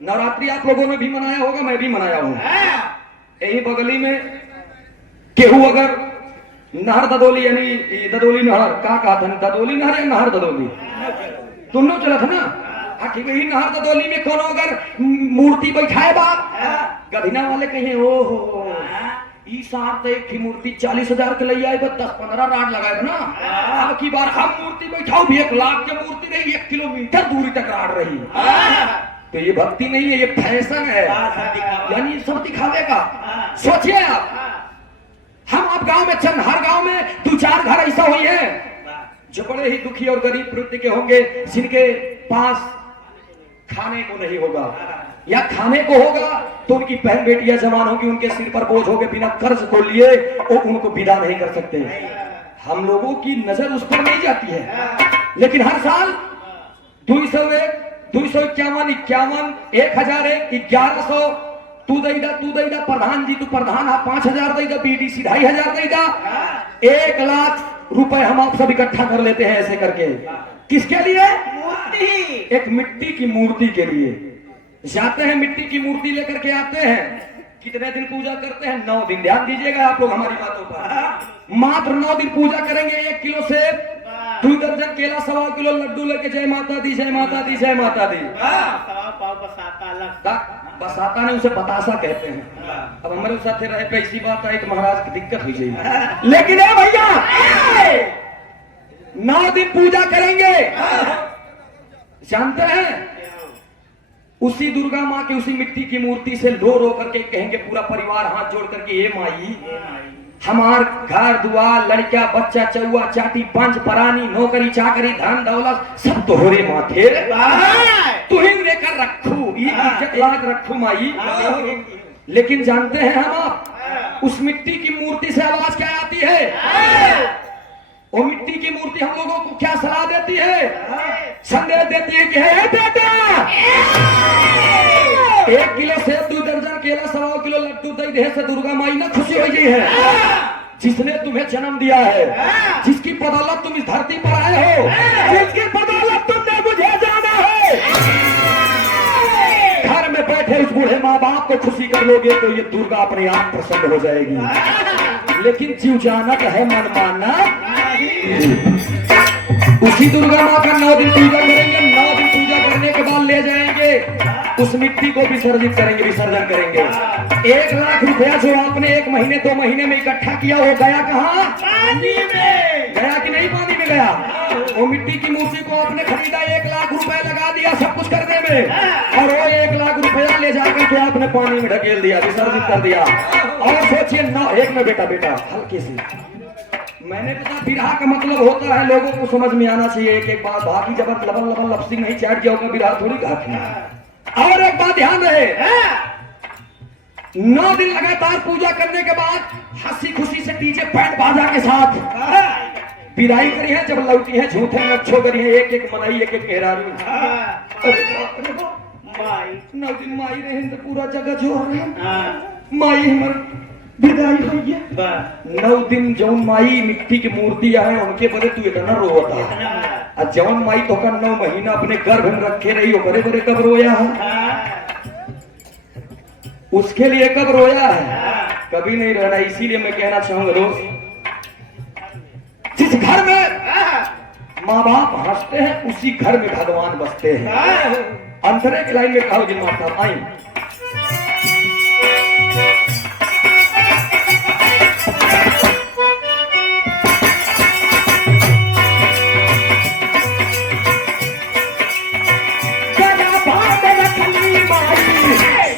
नवरात्रि आप लोगों ने भी मनाया होगा, मैं भी मनाया हूँ। यही बगली में केहू अगर नहर ददोली, यानी ददोली नहर का कहा था, ददोली नहर या नहर ददोली, दोनों चला था ना। हाँ ठीक है, नहर ददोली में कोनो अगर मूर्ति बैठाए बा, गधिना वाले कहे ओ हो ई सार तो एक मूर्ति 40,000 के लिए आए, 10-15 राड लगाए ना। अब की बार हम मूर्ति बैठाओ भी 1 लाख की मूर्ति रही, 1 किलोमीटर दूरी तक राड रही। तो ये भक्ति नहीं है, ये फैशन है, यानी सब दिखावे का। सोचिए हम आप गांव में चंद, हर गांव में 2-4 घर ऐसा हुई है जो बड़े ही दुखी और गरीब प्रवृत्ति के होंगे, जिनके पास खाने को नहीं होगा, या खाने को होगा तो उनकी बहन बेटियां जवान होगी, उनके सिर पर बोझ होगे, बिना कर्ज को लिए वो उनको विदा नहीं कर सकते। हम लोगों की नजर उस पर नहीं जाती है, लेकिन हर साल 201, 251, 51, 1001, 1100 तू दैदा प्रधान जी, तू प्रधान, 5,000 दैदा, बीडीसी 2,500 दैदा, 1 लाख रुपए हम आप सब इकट्ठा कर लेते हैं ऐसे करके। किसके लिए? मूर्ति, एक मिट्टी की मूर्ति के लिए जाते हैं, मिट्टी की मूर्ति लेकर के आते हैं। कितने दिन पूजा करते हैं? 9 दिन। ध्यान दीजिएगा आप लोग हमारी बातों पर, मात्र 9 दिन पूजा करेंगे। 1 किलो सेब, 2 दर्जन केला, 1.25 किलो लड्डू लेके जय माता दी, जय माता दी, जय माता दी। बसाता ने उसे बतासा कहते हैं। अब हमारे साथ रहे पे ऐसी बात आई तो महाराज की दिक्कत हो जाएगी। लेकिन है भैया 9 दिन पूजा करेंगे। जानते हैं उसी दुर्गा माँ की उसी मिट्टी की मूर्ति से रो रो करके कहेंगे पूरा परिवार हाथ जोड़ करके, ये माई हमार घर दुआर, लड़का बच्चा, चौआ चाटी, पंच परानी, नौकरी चाकरी, धन दौलत सब तोहरे माथे, तू ही लेकर रखू, इज्जत लाग रखू माई। लेकिन जानते हैं हम आप उस मिट्टी की मूर्ति से आवाज क्या आती है? वो मिट्टी की मूर्ति हम लोगों को क्या सलाह देती है? संदेश देती है कि हे बेटा 1 किलो सेब, 2 दर्जन केला, 1.25 किलो लड्डू दे दे से दुर्गा माई ना खुशी हो गई है। जिसने तुम्हें जन्म दिया है, जिसकी बदौलत तुम इस धरती पर आए हो, जिसकी बदौलत तुमने मुझे जाना है, घर में बैठे उस बूढ़े माँ बाप को खुशी कर लोगे तो ये दुर्गा अपने आप प्रसन्न हो जाएगी। लेकिन जीव जानत है मन माना, उसी दुर्गा माँ का 9 दिन पूजा करेंगे। 9 दिन पूजा करने के बाद ले जाएंगे उस मिट्टी को विसर्जित करेंगे, विसर्जन करेंगे। 1 लाख रुपया जो आपने 1 महीने 2 महीने में इकट्ठा किया वो गया कहाँ? पानी में गया कि नहीं? पानी में गया। वो मिट्टी की मूर्ति को आपने खरीदा, 1 लाख रुपया लगा दिया सब कुछ करने में, और वो 1 लाख रुपया ले जाकर के आपने पानी में ढकेल दिया, विसर्जित कर दिया। और सोचिए 9 1 में बेटा हल्की सी मैंने कहा बिरहा का मतलब होता है, लोगों को समझ में आना चाहिए। एक बात, भागी जबर लबन लबन लपसिंग नहीं चाट गया होगा, बिरहा थोड़ी घाटी। और एक बात ध्यान रहे, 9 दिन लगातार पूजा करने के बाद हंसी खुशी से डीजे बैंड बाजा के साथ विदाई करी है। जब लौटी है झूठे नक्शो करी है, एक मनाई, एक मेहरारू। माई 9 दिन माई रहे तो पूरा जगह जोर रहे माई हमार विदाई हुई है। 9 दिन जौन माई मिट्टी की मूर्ति है उनके बड़े तू इतना रोता, और जौन माई तो का 9 महीना अपने गर्भ में रखे रही हो, बड़े बड़े कब रोया है? उसके लिए कब रोया है? कभी नहीं रोना। इसीलिए मैं कहना चाहूंगा रोज, जिस घर में माँ बाप हंसते हैं उसी घर में भगवान बसते हैं। अंतरे की लाइन में कहा जिन माता आई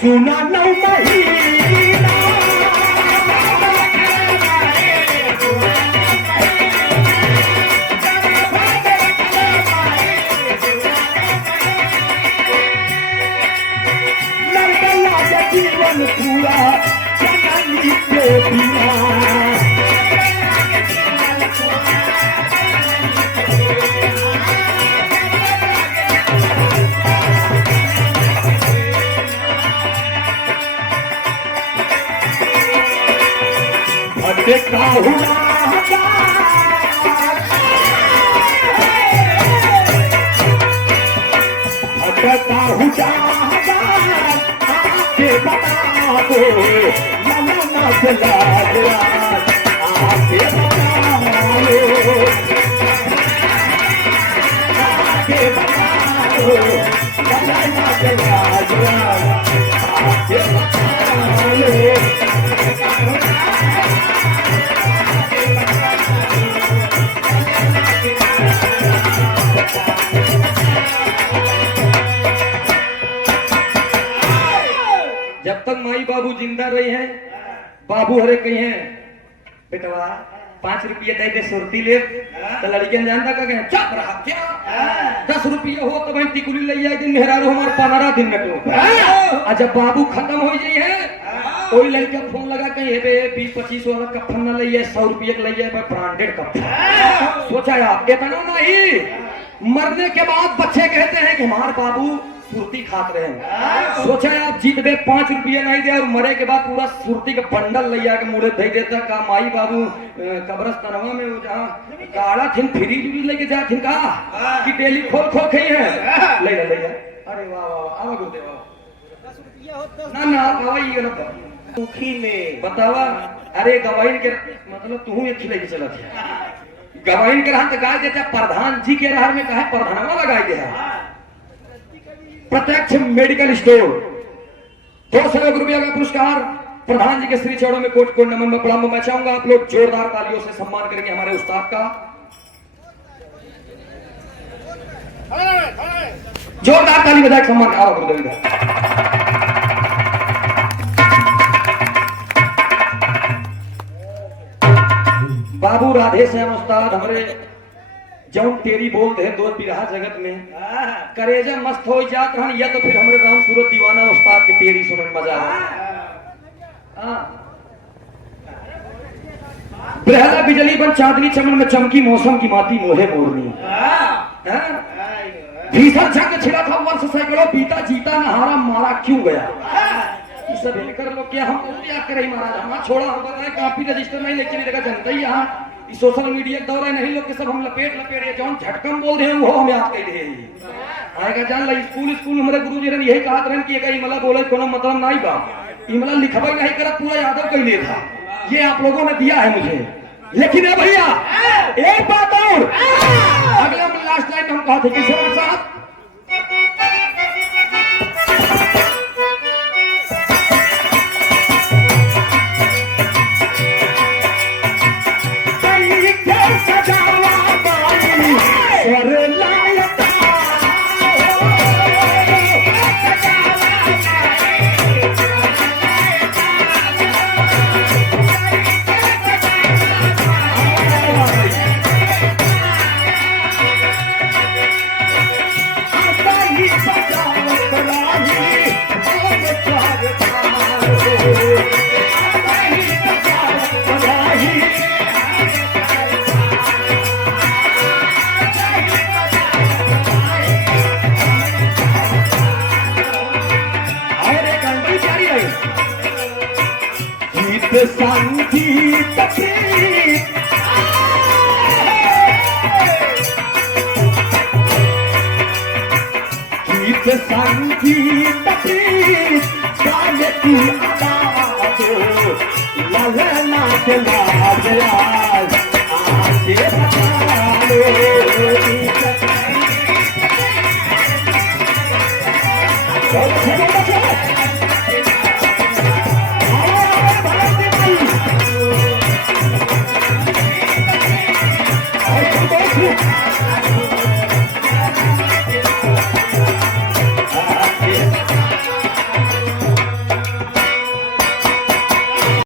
सुना 9 महीना लड़का जीवन पूरा जगली के बिना देखा हुआ भटका राहु जागा आके बता दो ललना के लाजवा आके बता लो आके बता दो ललना के लाजवा आके बता लो जब तक माई बाबू जिंदा रही हैं, बाबू हरे कही हैं बेटवा 5 रुपये दे दे सुरती ले, तो लड़के जानता का कहे चुप रहा क्या 10 रुपये हो तो भाई टिकुली ले जाए दिन मेहरा रो हमारे 15 दिन में तो जब बाबू खत्म हो जाए है कोई लड़का फोन लगा कहीं 20-25 वाला कफन न ले 100 रुपये का ले जाए ब्रांडेड कफन। सोचा आप इतना नहीं, मरने के बाद बच्चे कहते हैं कि हमारे बाबू सुरती खात रहे हैं। सोचा आप जीत दे 5 रुपये नहीं दे और मरे के बाद पूरा सुरती का बंडल ले जाके मुड़े दे देता का माई बाबू कब्रस्तानवा में वो जहाँ काड़ा थिन फ्रीज भी लेके जा थिन कहा कि डेली खोल खोल खई है ले ले ले अरे वाह वाह आवा गुरुदेव ना ना गवाई गलत मुखी में बतावा अरे गवाइन के मतलब तू एक खिले के चला था गवाइन के रहन गाय देता प्रधान जी के रहर में कहा प्रधानवा लगाई दे प्रत्यक्ष मेडिकल स्टोर 200 रुपया का पुरस्कार प्रधान जी के श्री चरणों में कोट कोट नमन में प्रणाम मैं चाहूंगा आप लोग जोरदार तालियों से सम्मान करेंगे हमारे उस्ताद का। जोरदार ताली बजाए सम्मान आओ गुरुदेव बाबू राधे श्याम उस्ताद हमारे जौन तेरी बोल दे दो बिरहा जगत में करेजा मस्त हो जात रहन या तो फिर हमरे राम सूरत दीवाना उस्ताद के तेरी सुनन मजा बृहला बिजली बन चांदनी चमन में चमकी मौसम की माती मोहे मोरनी भीषण जंग छिड़ा था वर्ष सैकड़ों बीता जीता नहारा मारा क्यों गया ये सब लेकर लोग क्या हम याद करे महाराज हम छोड़ा हम बताए काफी रजिस्टर नहीं लेकिन देखा जनता ही यहाँ सोशल मीडिया के दौरे नहीं लोग के सब हम लपेट जौन झटकम बोल रहे हैं वो हम याद कर रहे आएगा जान ला स्कूल हमारे गुरु जी ने यही कहा था कि इमला बोले कोनो मतलब नहीं बा इमला लिखवाई नहीं करा पूरा यादव कैले था ये आप लोगों ने दिया है मुझे लेकिन भैया एक बात और अगला लास्ट लाइन हम कहा थे कि साहब संगीत गीत संगीत गायकी आवाज ललना के लाजया आके बता लो